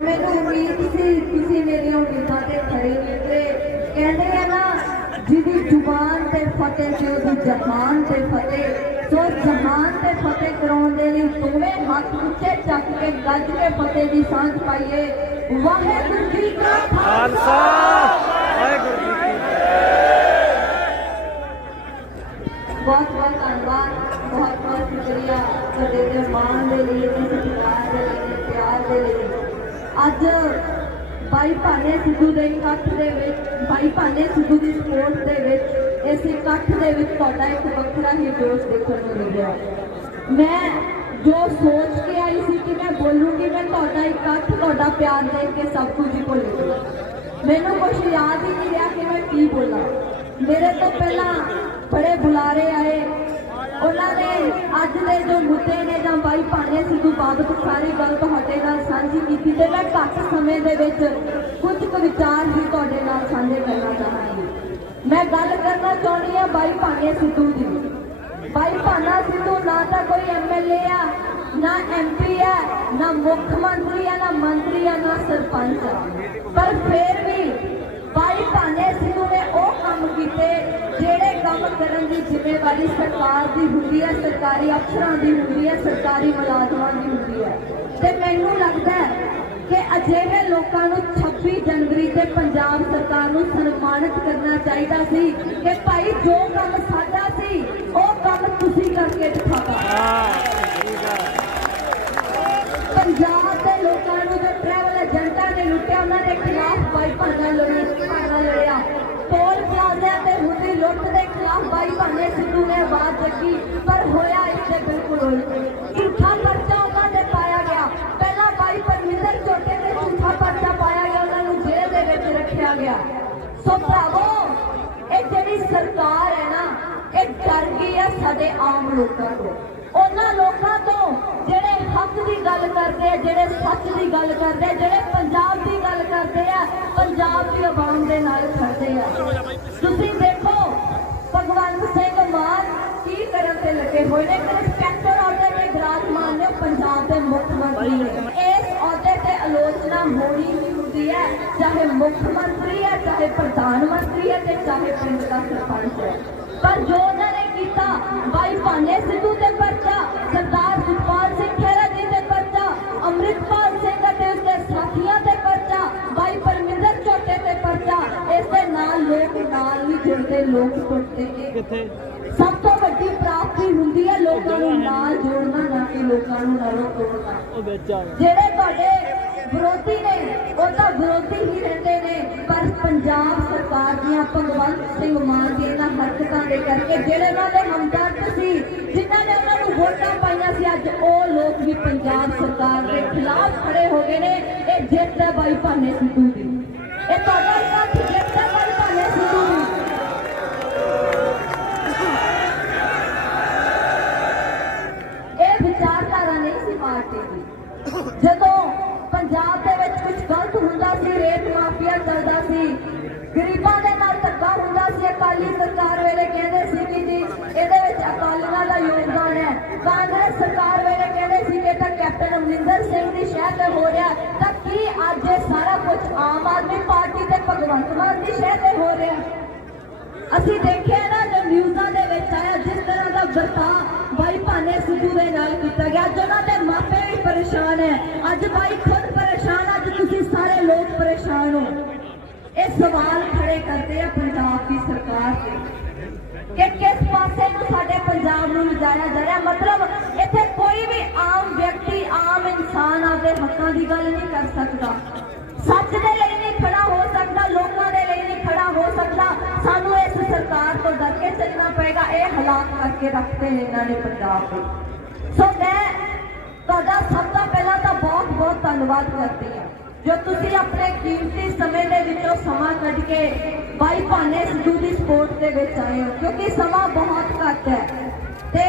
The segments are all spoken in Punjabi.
ਮੈਨੂੰ ਉਮੀਦ ਸੀ ਤੁਸੀਂ ਮੇਰੀਆਂ ਉਮੀਦਾਂ ਤੇ ਖਰੇ ਉਤਰੇ ਕਹਿੰਦੇ ਆ ਨਾ ਜਿਹਦੀ ਜ਼ੁਬਾਨ ਤੇ ਫਤਿਹ ਤੇ ਉਹਦੀ ਜਹਾਨ ਤੇ ਫਤਿਹ ਸੋ ਜਹਾਨ ਤੇ ਫਤਿਹ ਕਰਾਉਣ ਦੇ ਲਈ ਦੋਵੇਂ ਹੱਥ ਉੱਚੇ ਚੱਕ ਕੇ ਗੱਜ ਕੇ ਫਤਿਹ ਦੀ ਸਾਂਝ ਪਾਈਏ ਵਾਹਿਗੁਰੂ ਜੀ ਕਾ ਖਾਲਸਾ ਵਾਹਿਗੁਰੂ ਜੀ ਕੀ ਬਹੁਤ ਬਹੁਤ ਧੰਨਵਾਦ ਬਹੁਤ ਬਹੁਤ ਸ਼ੁਕਰੀਆ ਤੁਹਾਡੇ ਦੇ ਮਾਣ ਦੇ ਲਈ ਤੇ ਸਤਿਕਾਰ ਦੇ ਲਈ ਤੇ ਪਿਆਰ ਦੇ ਲਈ ਅੱਜ ਬਾਈ ਭਾਨੇ ਸਿੱਧੂ ਦੇ ਇਕੱਠ ਦੇ ਵਿੱਚ, ਬਾਈ ਭਾਨੇ ਸਿੱਧੂ ਦੀ ਸਪੋਰਟ ਦੇ ਵਿੱਚ, ਇਸ ਇਕੱਠ ਦੇ ਵਿੱਚ ਤੁਹਾਡਾ ਇੱਕ ਵੱਖਰਾ ਹੀ ਜੋਸ਼ ਦੇਖਣ ਨੂੰ ਮਿਲਿਆ। ਮੈਂ ਜੋ ਸੋਚ ਕੇ ਆਈ ਸੀ ਕਿ ਮੈਂ ਬੋਲੂੰਗੀ ਮੈਂ ਤੁਹਾਡਾ ਇਕੱਠ, ਤੁਹਾਡਾ ਪਿਆਰ ਦੇਖ ਕੇ ਸਭ ਕੁਝ ਹੀ ਭੁੱਲ ਗਈ ਮੈਨੂੰ ਕੁਝ ਯਾਦ ਹੀ ਨਹੀਂ ਰਿਹਾ ਕਿ ਮੈਂ ਕੀ ਬੋਲਾਂ। ਮੇਰੇ ਤੋਂ ਪਹਿਲਾਂ ਬੜੇ ਬੁਲਾਰੇ ਆਏ। ਅੱਜ ਦੇ ਜੋ ਮੁੱਦੇ ਨੇ ਜਾਂ ਬਾਈ ਭਾਨੇ ਸਿੱਧੂ ਬਾਬਤ ਸਾਰੀ ਗੱਲ ਤੁਹਾਡੇ ਨਾਲ ਸਾਂਝੀ ਕੀਤੀ ਤੇ ਮੈਂ ਘੱਟ ਸਮੇਂ ਦੇ ਵਿੱਚ ਕੁਝ ਕੁ ਵਿਚਾਰ ਹੀ ਤੁਹਾਡੇ ਨਾਲ ਸਾਂਝੇ ਕਰਨਾ ਚਾਹਾਂਗੀ। ਮੈਂ ਗੱਲ ਕਰਨਾ ਚਾਹੁੰਦੀ ਹਾਂ ਬਾਈ ਭਾਨੇ ਸਿੱਧੂ ਦੀ। ਬਾਈ ਭਾਨਾ ਸਿੱਧੂ ਨਾ ਤਾਂ ਕੋਈ ਐਮਐਲਏ ਆ, ਨਾ ਐਮਪੀ ਆ, ਨਾ ਮੁੱਖ ਮੰਤਰੀ ਆ, ਨਾ ਮੰਤਰੀ ਆ, ਨਾ ਸਰਪੰਚ ਆ। ਪਰ ਫੇਰ ਵੀ ਬਾਈ ਭਾਨੇ ਸਿੱਧੂ ਨੇ ਉਹ ਕੰਮ ਕੀਤੇ ਜਿਹੜੇ ਕੰਮ ਕਰਨ ਦੀ ਜ਼ਿੰਮੇਵਾਰੀ ਸਰਕਾਰ ਦੀ ਹੁੰਦੀ ਹੈ, ਸਰਕਾਰੀ ਅਫਸਰਾਂ ਦੀ ਹੁੰਦੀ ਹੈ, ਸਰਕਾਰੀ ਮੁਲਾਜ਼ਮਾਂ ਦੀ ਹੁੰਦੀ ਹੈ। ਤੇ ਮੈਨੂੰ ਲੱਗਦਾ ਹੈ ਕਿ ਅਜਿਹੇ ਲੋਕਾਂ ਨੂੰ 26 ਜਨਵਰੀ ਤੇ ਪੰਜਾਬ ਸਰਕਾਰ ਨੂੰ ਸਨਮਾਨਿਤ ਕਰਨਾ ਚਾਹੀਦਾ ਸੀ ਕਿ ਭਾਈ ਜੋ ਕੰਮ ਸਾਡਾ ਸੀ, ਉਹ ਕੰਮ ਤੁਸੀਂ ਕਰਕੇ ਦਿਖਾਤਾ। ਪੰਜਾਬ ਦੇ ਲੋਕਾਂ ਨੂੰ ਜੋ ਟਰੈਵਲ ਏਜੰਟਾਂ ਨੇ ਲੁੱਟਿਆ, ਉਹਨਾਂ ਦੇ ਖਿਲਾਫ ਬਾਈ ਭਾਨਾ ਲੜਿਆ ਲੜਿਆ। ਟੋਲ ਪਲਾਜ਼ਿਆਂ ਤੇ ਹੁੰਦੀ ਲੁੱਟ ਦੇ ਖਿਲਾਫ ਬਾਈ ਭਾਨੇ ਸਿੱਧੂ ਨੇ ਆਵਾਜ਼ ਚੱਕੀ ਪਰ ਹੋਇਆ ਇੱਥੇ ਬਿਲਕੁਲ ਉਲਟ ਝੂਠਾ ਪਰਚਾ ਉਹਨਾਂ ਦੇ ਪਾਇਆ ਗਿਆ। ਪਹਿਲਾਂ ਬਾਈ ਪਰਮਿੰਦਰ ਚੋਟੇ ਤੇ ਝੂਠਾ ਪਰਚਾ ਪਾਇਆ ਗਿਆ, ਉਹਨਾਂ ਨੂੰ ਜੇਲ੍ਹ ਦੇ ਵਿੱਚ ਰੱਖਿਆ ਗਿਆ। ਸੋ ਭਰਾਵੋ, ਇਹ ਜਿਹੜੀ ਸਰਕਾਰ ਹੈ ਨਾ, ਇਹ ਡਰ ਗਈ ਹੈ ਸਾਡੇ ਆਮ ਲੋਕਾਂ ਤੋਂ। ਉਹਨਾਂ ਲੋਕਾਂ ਤੋਂ ਜਿਹੜੇ ਹੱਕ ਦੀ ਗੱਲ ਕਰਦੇ ਆ, ਜਿਹੜੇ ਸੱਚ ਦੀ ਗੱਲ ਕਰਦੇ ਜਿਹੜੇ ਪੰਜਾਬ ਦੀ ਗੱਲ ਕਰਦੇ ਆ, ਪੰਜਾਬ ਦੀ ਆਵਾਮ ਦੇ ਨਾਲ ਖੜਦੇ ਆ ਤੁਸੀਂ ਦੇਖੋ ਭਗਵੰਤ ਸਿੰਘ ਮਾਨ ਕੀ ਕਰਨ ਤੇ ਲੱਗੇ ਹੋਏ ਨੇ ਕਿ ਇੰਸਪੈਕਟਰ ਅਹੁਦੇ ਤੇ ਵਿਰਾਜਮਾਨ ਨੇ ਪੰਜਾਬ ਦੇ ਮੁੱਖ ਮੰਤਰੀ ਨੇ ਇਸ ਅਹੁਦੇ ਤੇ ਆਲੋਚਨਾ ਹੋਣੀ ਹੀ ਹੁੰਦੀ ਹੈ ਚਾਹੇ ਮੁੱਖ ਮੰਤਰੀ ਹੈ ਚਾਹੇ ਪ੍ਰਧਾਨ ਮੰਤਰੀ ਹੈ ਤੇ ਚਾਹੇ ਪਿੰਡ ਦਾ ਸਰਪੰਚ ਹੈ। ਪਰ ਜੋ ਉਹਨਾਂ ਨੇ ਕੀਤਾ ਬਾਈ ਭਾਨੇ ਸਿੱਧੂ ਤੇ ਪਰਚਾ ਸਰਦਾਰ ਸੁਖਪਾਲ ਸਿੰਘ ਖਹਿਰਾ ਜੀ ਤੇ ਪਰਚਾ ਅੰਮ੍ਰਿਤਪਾਲ ਸਿੰਘ ਅਤੇ ਉਸਦੇ ਸਾਥੀਆਂ ਤੇ ਪਰਚਾ ਬਾਈ ਪਰਮਿੰਦਰ ਝੋਟੇ ਤੇ ਪਰਚਾ ਇਸ ਦੇ ਨਾਲ ਲੋਕ ਨਾਲ ਵੀ ਜੁੜਦੇ ਲੋਕ ਟੁੱਟਦੇ ਕਿੱਥੇ? ਸਭ ਤੋਂ ਵੱਡੀ ਪ੍ਰਾਪਤੀ ਹੁੰਦੀ ਹੈ ਲੋਕਾਂ ਨੂੰ ਨਾਲ ਜੋੜਨਾ ਨਾ ਕਿ ਲੋਕਾਂ ਨੂੰ ਨਾਲੋਂ ਤੋੜਨਾ। ਜਿਹੜੇ ਤੁਹਾਡੇ ਵਿਰੋਧੀ ਨੇ, ਉਹ ਤਾਂ ਵਿਰੋਧੀ ਹੀ ਰਹਿੰਦੇ ਨੇ। ਪਰ ਪੰਜਾਬ ਸਰਕਾਰ ਦੀਆਂ ਭਗਵੰਤ ਸਿੰਘ ਮਾਨ ਦੀਆਂ ਇਹਨਾਂ ਹਰਕਤਾਂ ਦੇ ਕਰਕੇ ਜਿਹੜੇ ਉਹਨਾਂ ਦੇ ਹਮਦਰਦ ਸੀ, ਜਿਨ੍ਹਾਂ ਨੇ ਉਹਨਾਂ ਨੂੰ ਵੋਟਾਂ ਪਾਈਆਂ ਸੀ, ਅੱਜ ਉਹ ਲੋਕ ਵੀ ਪੰਜਾਬ ਸਰਕਾਰ ਦੇ ਖਿਲਾਫ ਖੜੇ ਹੋ ਗਏ ਨੇ। ਇਹ ਜਿੱਤ ਹੈ ਬਾਈ ਭਾਨੇ ਸਿੱਧੂ ਦੀ। ਇਹ ਤੁਹਾਡਾ ਇਕੱਠ ਜਿੱਤ ਹੈ ਬਾਈ ਭਾਨੇ ਸਿੱਧੂ ਦੀ। ਇਹ ਵਿਚਾਰਧਾਰਾ ਨਹੀਂ ਸੀ ਪਾਰਟੀ ਦੀ ਜਦੋਂ ਸਿੰਘ ਤੇ ਹੋ ਰਿਹਾ ਤਾਂ ਕੀ ਅੱਜ ਇਹ ਸਾਰਾ ਕੁਝ ਆਮ ਆਦਮੀ ਪਾਰਟੀ ਤੇ ਭਗਵੰਤ ਮਾਨ ਦੀ ਸ਼ਹਿ ਤੇ ਹੋ ਰਿਹਾ ਅਸੀਂ ਦੇਖਿਆ ਨਾ, ਜੋ ਨਿਊਜ਼ਾਂ ਦੇ ਵਿੱਚ ਆਇਆ, ਜਿਸ ਤਰ੍ਹਾਂ ਦਾ ਵਰਤਾਅ ਬਾਈ ਭਾਨੇ ਸਿੱਧੂ ਦੇ ਨਾਲ ਕੀਤਾ ਗਿਆ। ਅੱਜ ਉਹਨਾਂ ਦੇ ਮਾਪੇ ਵੀ ਪਰੇਸ਼ਾਨ ਹੈ। ਅੱਜ ਬਾਈ ਖੁਦ ਪਰੇਸ਼ਾਨ, ਅੱਜ ਤੁਸੀਂ ਸਾਰੇ ਲੋਕ ਪਰੇਸ਼ਾਨ ਹੋ। ਇਹ ਸਵਾਲ ਖੜੇ ਕਰਦੇ ਆ ਪੰਜਾਬ ਦੀ ਸਰਕਾਰ ਤੇ। ਕਿ ਕਿਸ ਪਾਸੇ ਨੂੰ ਸਾਡੇ ਪੰਜਾਬ ਨੂੰ ਲਿਜਾਇਆ ਜਾ ਰਿਹਾ? ਗੱਲ ਨਹੀਂ ਕਰ ਸਕਦਾ। ਸੱਚ ਦੇ ਲਈ ਨਹੀਂ ਖੜਾ ਹੋ ਸਕਦਾ, ਲੋਕਾਂ ਦੇ ਲਈ ਨਹੀਂ ਖੜਾ ਹੋ ਸਕਦਾ। ਸਾਨੂੰ ਇਸ ਸਰਕਾਰ ਤੋਂ ਡਰ ਕੇ ਚੱਲਣਾ ਪਏਗਾ। ਇਹ ਹਾਲਾਤ ਕਰਕੇ ਰੱਖਦੇ ਨੇ ਇਹਨਾਂ ਨੇ ਪੰਜਾਬ ਦੇ ਸੋ ਮੈਂ ਤੁਹਾਡਾ ਸਭ ਤੋਂ ਪਹਿਲਾਂ ਤਾਂ ਬਹੁਤ ਬਹੁਤ ਧੰਨਵਾਦ ਕਰਦੀ ਹਾਂ। ਜੋ ਤੁਸੀਂ ਆਪਣੇ ਕੀਮਤੀ ਸਮੇਂ ਦੇ ਵਿੱਚੋਂ ਸਮਾਂ ਕੱਢ ਕੇ ਬਾਈ ਭਾਨੇ ਸਿੱਧੂ ਦੀ ਸਪੋਰਟ ਦੇ ਵਿੱਚ ਆਏ ਹੋ, ਕਿਉਂਕਿ ਸਮਾਂ ਬਹੁਤ ਘੱਟ ਹੈ ਤੇ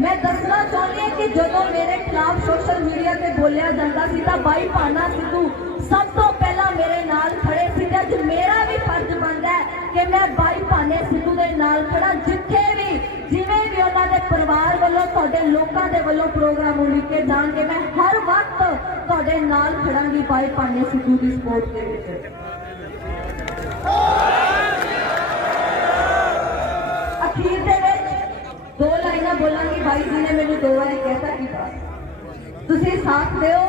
ਮੈਂ ਦੱਸਣਾ ਚਾਹੁੰਦੀ ਹਾਂ ਕਿ ਜਦੋਂ ਮੇਰੇ ਖਿਲਾਫ ਸੋਸ਼ਲ ਮੀਡੀਆ ਤੇ ਬੋਲਿਆ ਜਾਂਦਾ ਸੀ ਤਾਂ ਬਾਈ ਭਾਨਾ ਸਿੱਧੂ ਸਭ ਤੋਂ ਪਹਿਲਾਂ ਮੇਰੇ ਨਾਲ ਖੜੇ ਸੀ ਤੇ ਅੱਜ ਮੇਰਾ ਵੀ ਫਰਜ਼ ਬਣਦਾ ਹੈ ਕਿ ਮੈਂ ਬਾਈ ਭਾਨੇ ਸਿੱਧੂ ਦੇ ਨਾਲ ਖੜਾ ਜਿੱਥੇ ਵੀ, ਜਿਵੇਂ ਵੀ ਉਹਨਾਂ ਦੇ ਪਰਿਵਾਰ ਵੱਲੋਂ, ਤੁਹਾਡੇ ਲੋਕਾਂ ਦੇ ਵੱਲੋਂ ਪ੍ਰੋਗਰਾਮ ਉਲੀਕੇ ਜਾਣਗੇ, ਮੈਂ ਹਰ ਵਕਤ ਤੁਹਾਡੇ ਨਾਲ ਖੜਾਂਗੀ ਬਾਈ ਭਾਨੇ ਸਿੱਧੂ ਦੀ ਸਪੋਰਟ ਦੇ ਵਿੱਚ। ਅਖੀਰ ਦੇ ਵਿੱਚ ਦੋ ਲਾਈਨਾਂ ਬੋਲਾਂਗੀ ਬਾਈ ਜੀ ਨੇ ਮੈਨੂੰ ਦੋ ਵਾਰੀ ਕਹਿਤਾ ਕਿ ਤੁਸੀਂ ਸਾਥ ਦਿਓ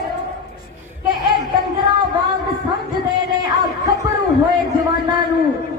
ਕਿ ਇਹ ਡੰਗਰਾਂ ਵਾਂਗ ਸਮਝਦੇ ਨੇ ਆ ਗੱਭਰੂ ਹੋਏ ਜਵਾਨਾਂ ਨੂੰ।